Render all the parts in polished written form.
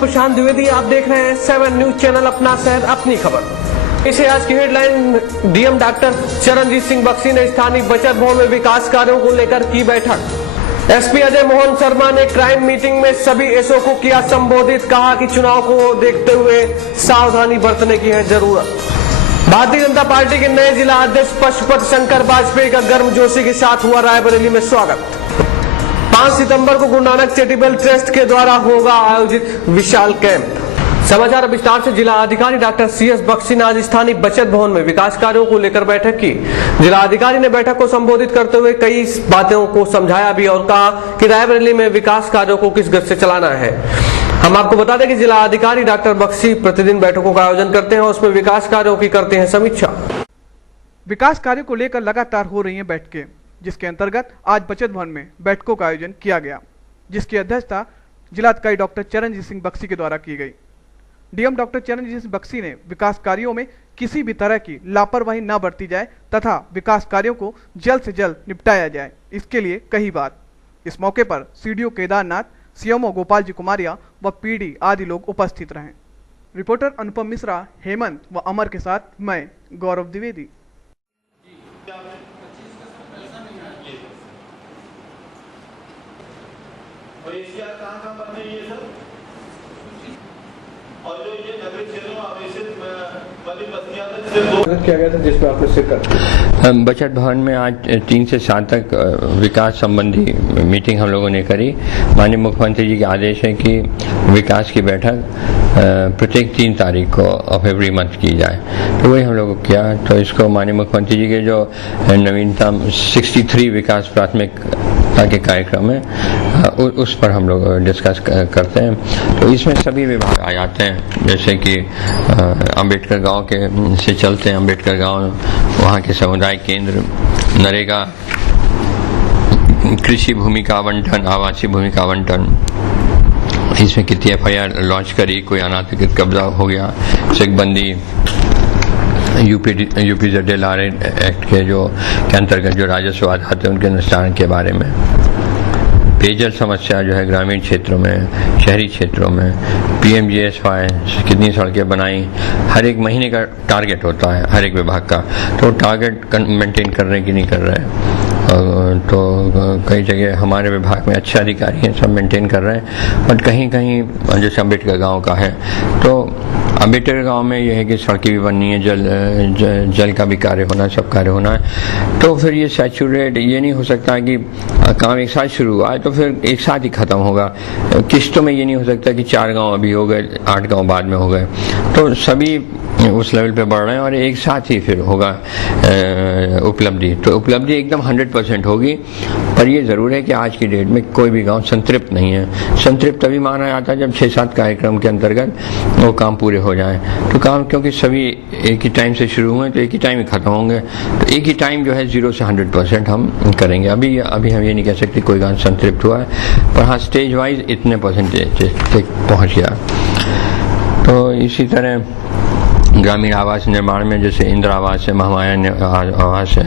प्रशांत द्विवेदी, आप देख रहे हैं 7 न्यूज चैनल, अपना शहर अपनी खबर। इसे आज की headline, DM doctor Charanjit Singh Bakshi ने स्थानीय बचत भवन में विकास कार्यों को लेकर की बैठक। एसपी अजय मोहन शर्मा ने क्राइम मीटिंग में सभी एसओ को किया संबोधित, कहा कि चुनाव को देखते हुए सावधानी बरतने की है जरूरत। भारतीय जनता पार्टी के नए जिला अध्यक्ष पशुपति शंकर वाजपेयी का गर्मजोशी के साथ हुआ रायबरेली में स्वागत। 5 सितंबर को गुरु नानक चैरिटेबल ट्रस्ट के द्वारा होगा आयोजित विशाल कैंप। समाचार विस्तार से। जिला अधिकारी डॉक्टर सीएस बख्शी ने आज स्थानीय बचत भवन में विकास कार्यों को लेकर बैठक की। जिला अधिकारी ने बैठक को संबोधित करते हुए कई बातों को समझाया भी और कहा कि रायबरेली में विकास कार्यों को किस गति से चलाना है। हम आपको बता दें कि जिला अधिकारी डॉक्टर बख्शी प्रतिदिन बैठकों का आयोजन करते हैं और उसमें विकास कार्यों की करते हैं समीक्षा। विकास कार्यों को लेकर लगातार हो रही हैं बैठकें, जिसके अंतर्गत आज बचत भवन में बैठकों का आयोजन किया गया, जिसकी अध्यक्षता जिलाधिकारी डॉक्टर चरणजीत सिंह बख्शी के द्वारा की गई। डीएम डॉक्टर चरणजीत सिंह बख्शी ने विकास कार्यों में किसी भी तरह की लापरवाही न बरती जाए तथा विकास कार्यों को जल्द से जल्द निपटाया जाए, इसके लिए कही बात। इस मौके पर सीडीओ केदारनाथ, सीएमओ गोपाल जी कुमारिया व पीडी आदि लोग उपस्थित रहे। रिपोर्टर अनुपम मिश्रा, हेमंत व अमर के साथ मैं गौरव द्विवेदी। किया गया था जिसमें आपने शिरकत। बचत भवन में आज 3 से 7 तक विकास संबंधी मीटिंग हम लोगों ने करी। माननीय मुख्यमंत्री जी के आदेश है कि विकास की बैठक प्रत्येक 3 तारीख को ऑफ एवरी मंथ की जाए, तो वही हम लोगों को किया। तो इसको माननीय मुख्यमंत्री जी के जो नवीनतम 63 विकास प्राथमिकता के कार्यक्रम है उस पर हम लोग डिस्कस करते हैं। तो इसमें सभी विभाग आ जाते हैं, जैसे कि अंबेडकर गांव के से चलते हैं, अंबेडकर गांव, वहाँ के समुदाय केंद्र, नरेगा, कृषि भूमि का आवंटन, आवासीय भूमि का आवंटन, इसमें कितनी एफआईआर लॉन्च करी, कोई अनाधिकृत कब्जा हो गया, चेकबंदी, यूपी ZLR एक्ट के के अंतर्गत जो राजस्व आते हैं उनके निस्तारण के बारे में, पेयजल समस्या जो है ग्रामीण क्षेत्रों में, शहरी क्षेत्रों में, PMGSY कितनी सड़कें बनाई, हर एक महीने का टारगेट होता है हर एक विभाग का, तो टारगेट मेंटेन कर रहे हैं कि नहीं कर रहे हैं। तो कई जगह हमारे विभाग में अच्छे अधिकारी हैं, सब मेंटेन कर रहे हैं, बट कहीं कहीं जैसे अम्बेडकर गांव का है, तो अम्बेडकर गांव में यह है कि सड़कें भी बननी है, जल का भी कार्य होना है, सब कार्य होना है। तो फिर ये सैचुरेट ये नहीं हो सकता कि काम एक साथ शुरू हुआ है तो फिर एक साथ ही खत्म होगा। किस्तों में ये नहीं हो सकता कि 4 गांव अभी हो गए, 8 गांव बाद में हो गए, तो सभी उस लेवल पे बढ़ रहे हैं और एक साथ ही फिर होगा उपलब्धि। तो उपलब्धि एकदम 100% होगी, पर ये जरूर है कि आज की डेट में कोई भी गांव संतृप्त नहीं है। संतृप्त तभी माना जाता है जब 6-7 कार्यक्रम के अंतर्गत वो काम पूरे हो जाए। तो काम क्योंकि सभी एक ही टाइम से शुरू हुए तो एक ही टाइम ही खत्म होंगे, तो एक ही टाइम जो है 0 से 100% हम करेंगे। अभी हम ये नहीं कह सकते कोई गांव संतृप्त हुआ है, पर हाँ स्टेज वाइज इतने परसेंटेज तक पहुँच गया। तो इसी तरह ग्रामीण आवास निर्माण में जैसे इंदिरा आवास है, महामाया आवास है,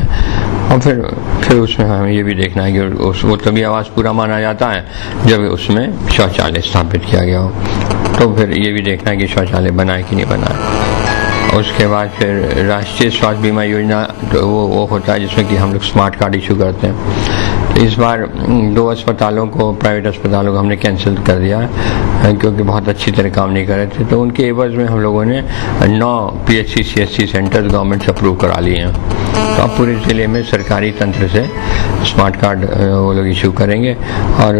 और फिर उसमें हमें ये भी देखना है कि वो तभी आवास पूरा माना जाता है जब उसमें शौचालय स्थापित किया गया हो। तो फिर ये भी देखना है कि शौचालय बना है कि नहीं बना है। उसके बाद फिर राष्ट्रीय स्वास्थ्य बीमा योजना, तो वो होता है जिसमें कि हम लोग स्मार्ट कार्ड इशू करते हैं। तो इस बार 2 अस्पतालों को, प्राइवेट अस्पतालों को हमने कैंसिल कर दिया है क्योंकि बहुत अच्छी तरह काम नहीं कर रहे थे। तो उनके एवज में हम लोगों ने 9 PHC CSC सेंटर्स गवर्नमेंट से अप्रूव करा लिए हैं। तो अब पूरे ज़िले में सरकारी तंत्र से स्मार्ट कार्ड वो लोग इशू करेंगे और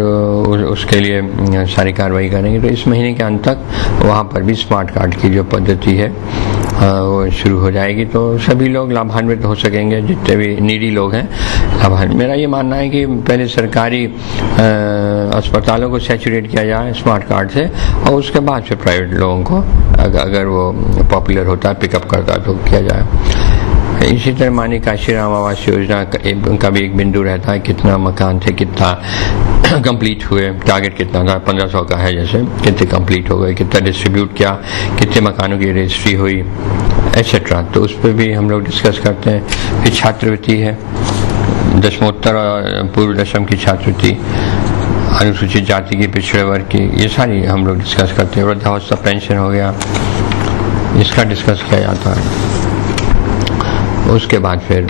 उसके लिए सारी कार्रवाई करेंगे। तो इस महीने के अंत तक वहाँ पर भी स्मार्ट कार्ड की जो पद्धति है वो शुरू हो जाएगी, तो सभी लोग लाभान्वित हो सकेंगे, जितने भी नीडी लोग हैं लाभान्वित। मेरा ये मानना है कि पहले सरकारी अस्पतालों को सैचुरेट किया जाए स्मार्ट कार्ड से, और उसके बाद फिर प्राइवेट लोगों को अगर वो पॉपुलर होता है, पिकअप करता है, तो किया जाए। इसी तरह मानी काशीराम आवास योजना का भी एक बिंदु रहता है, कितना मकान थे, कितना कंप्लीट हुए, टारगेट कितना था, 1500 का है जैसे, कितने कंप्लीट हो गए, कितना डिस्ट्रीब्यूट किया, कितने मकानों की रजिस्ट्री हुई, एटसेट्रा। तो उस पर भी हम लोग डिस्कस करते हैं। फिर छात्रवृत्ति है, दशमोत्तर और पूर्व दशम की छात्रवृत्ति, अनुसूचित जाति की, पिछड़े वर्ग की, ये सारी हम लोग डिस्कस करते हैं। वृद्धावस्था पेंशन हो गया, इसका डिस्कस किया जाता है। उसके बाद फिर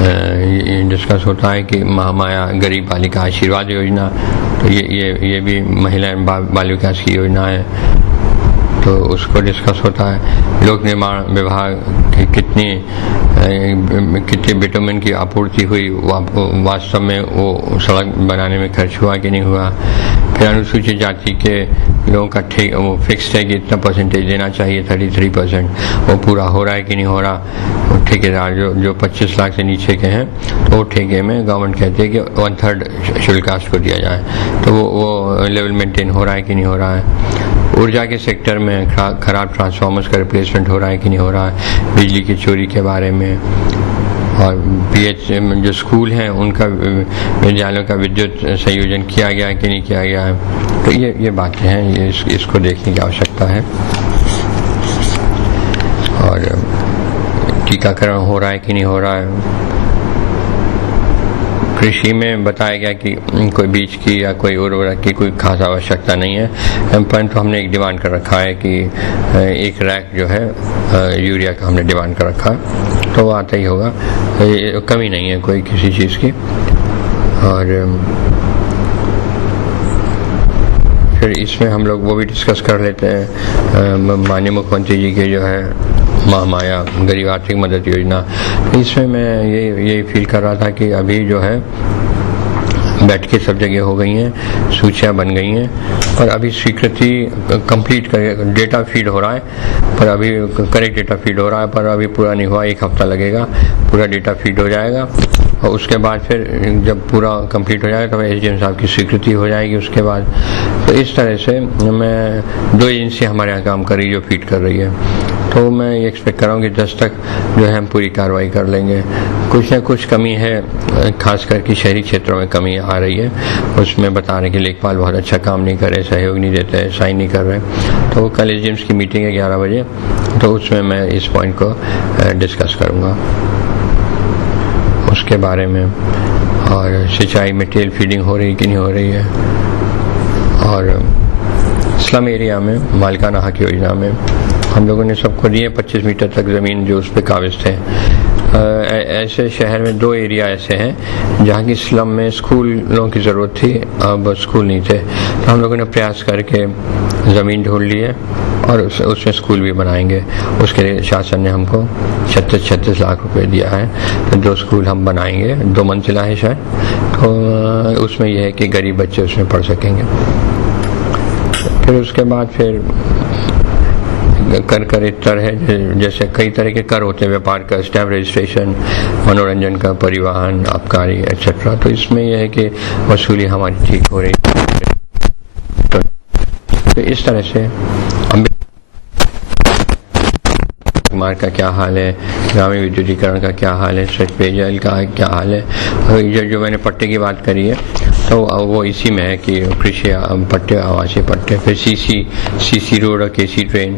ये डिस्कस होता है कि महामाया गरीब बालिका आशीर्वाद योजना, तो ये भी महिला बाल विकास की योजना है, तो उसको डिस्कस होता है। लोक निर्माण विभाग की कितनी बिटुमेन की आपूर्ति हुई, वास्तव में वो सड़क बनाने में खर्च हुआ कि नहीं हुआ। फिर अनुसूचित जाति के लोगों का वो फिक्स्ड है कि इतना परसेंटेज देना चाहिए, 33%, वो पूरा हो रहा है कि नहीं हो रहा। ठेकेदार जो 25 लाख से नीचे के हैं, तो वो ठेके में गवर्नमेंट कहती है कि 1/3 शेड्यूल कास्ट को दिया जाए, तो वो लेवल मेंटेन हो रहा है कि नहीं हो रहा है। ऊर्जा के सेक्टर में खराब ट्रांसफार्मर्स का रिप्लेसमेंट हो रहा है कि नहीं हो रहा है, बिजली की चोरी के बारे में, और जो स्कूल हैं उनका विद्यालयों का विद्युत संयोजन किया गया है कि नहीं किया गया है। तो ये बातें हैं, इसको देखने की आवश्यकता है। और टीकाकरण हो रहा है कि नहीं हो रहा है। कृषि में बताया गया कि कोई बीज की या कोई उर्वरक की कोई खास आवश्यकता नहीं है, परंतु हमने एक डिमांड कर रखा है कि 1 रैक जो है यूरिया का हमने डिमांड कर रखा है, तो वो आता ही होगा, कमी नहीं है कोई किसी चीज़ की। और फिर इसमें हम लोग वो भी डिस्कस कर लेते हैं, माननीय मुख्यमंत्री जी के जो है महामाया गरीब आर्थिक मदद योजना। इसमें मैं यही फील कर रहा था कि अभी जो है बैठकें सब जगह हो गई हैं, सूचियाँ बन गई हैं, पर अभी स्वीकृति कंप्लीट कर डेटा फीड हो रहा है, पर अभी करेक्ट डेटा फीड हो रहा है, पर अभी पूरा नहीं हुआ। 1 हफ्ता लगेगा, पूरा डेटा फीड हो जाएगा, और उसके बाद फिर जब पूरा कंप्लीट हो जाएगा तो एसडीएम साहब की स्वीकृति हो जाएगी उसके बाद। तो इस तरह से मैं 2 एजेंसी हमारे यहाँ काम कर रही है जो फीड कर रही है, तो मैं ये एक्सपेक्ट कर रहा हूँ कि 10 तक जो है हम पूरी कार्रवाई कर लेंगे। कुछ न कुछ कमी है, खास करके शहरी क्षेत्रों में कमी आ रही है, उसमें बता रहे कि लेखपाल बहुत अच्छा काम नहीं कर रहे, सहयोग नहीं देते, साइन नहीं कर रहे। तो कल एसडीएम्स की मीटिंग है 11 बजे, तो उसमें मैं इस पॉइंट को डिस्कस करूँगा उसके बारे में। और सिंचाई में टेल फीडिंग हो रही कि नहीं हो रही है, और स्लम एरिया में मालिकाना हक योजना में हम लोगों ने सबको दिए 25 मीटर तक ज़मीन जो उस पर काबिज थे। ऐसे शहर में 2 एरिया ऐसे हैं जहाँ की स्लम में स्कूलों की ज़रूरत थी, अब स्कूल नहीं थे, तो हम लोगों ने प्रयास करके ज़मीन ढूंढ ली है और उसमें स्कूल भी बनाएंगे। उसके लिए शासन ने हमको 36 लाख रुपए दिया है, तो 2 स्कूल हम बनाएंगे, 2 मंजिला है शायद, तो उसमें यह है कि गरीब बच्चे उसमें पढ़ सकेंगे। फिर उसके बाद फिर कर इतर है, जैसे कई तरह के कर होते हैं, व्यापार का, स्टैम्प रजिस्ट्रेशन, मनोरंजन का, परिवहन, आबकारी एक्सेट्रा। तो इसमें यह है कि वसूली हमारी ठीक हो रही है। तो इस तरह से मार्ग का क्या हाल है, ग्रामीण विद्युतीकरण का क्या हाल है, स्वच्छ पेयजल का क्या हाल है। और जो मैंने पट्टे की बात करी है तो वो इसी में है कि कृषि पट्टे, आवासीय पट्टे, फिर सीसी रोड और केसी ट्रेन।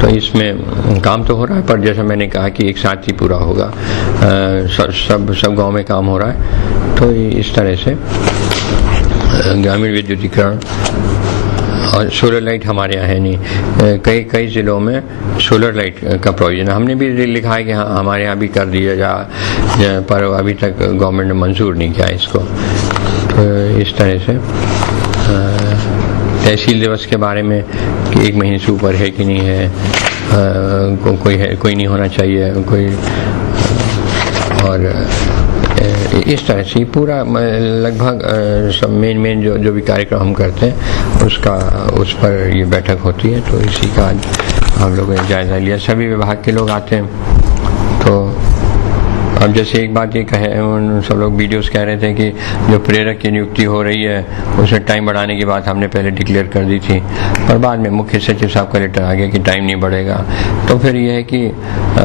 तो इसमें काम तो हो रहा है, पर जैसा मैंने कहा कि एक साथ ही पूरा होगा, सब गांव में काम हो रहा है। तो इस तरह से ग्रामीण विद्युतीकरण और सोलर लाइट हमारे यहाँ है नहीं, कई ज़िलों में सोलर लाइट का प्रोविजन हमने भी लिखा है कि हाँ हमारे यहाँ भी कर दिया जा, पर अभी तक गवर्नमेंट ने मंजूर नहीं किया इसको। तो इस तरह से तहसील दिवस के बारे में कि 1 महीने से ऊपर है कि नहीं है, कोई नहीं होना चाहिए कोई, और इस तरह से पूरा लगभग सब मेन जो भी कार्यक्रम हम करते हैं उस पर ये बैठक होती है। तो इसी का आज हम लोगों ने जायज़ा लिया, सभी विभाग के लोग आते हैं। तो अब जैसे एक बात ये कहे, सब लोग वीडियोस कह रहे थे कि जो प्रेरक की नियुक्ति हो रही है उसमें टाइम बढ़ाने की बात हमने पहले डिक्लेयर कर दी थी, पर बाद में मुख्य सचिव साहब का लेटर आ गया कि टाइम नहीं बढ़ेगा। तो फिर ये है कि